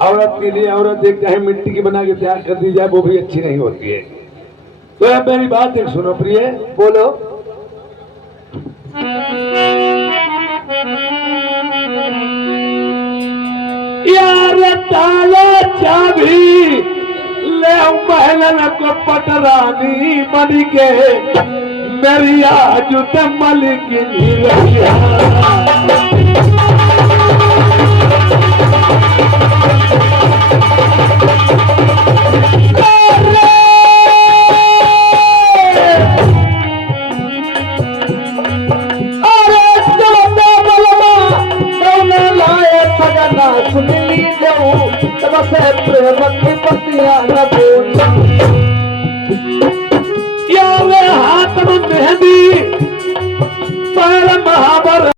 औरत के लिए औरत एक चाहे मिट्टी की बना के तैयार कर दी जाए वो भी अच्छी नहीं होती है। तो अब मेरी बात एक सुनो प्रिय, बोलो। यार ताला चाबी ले महलन को पटरानी बन के मेरी आज मलिक हाथ में मेहंदी पर महावर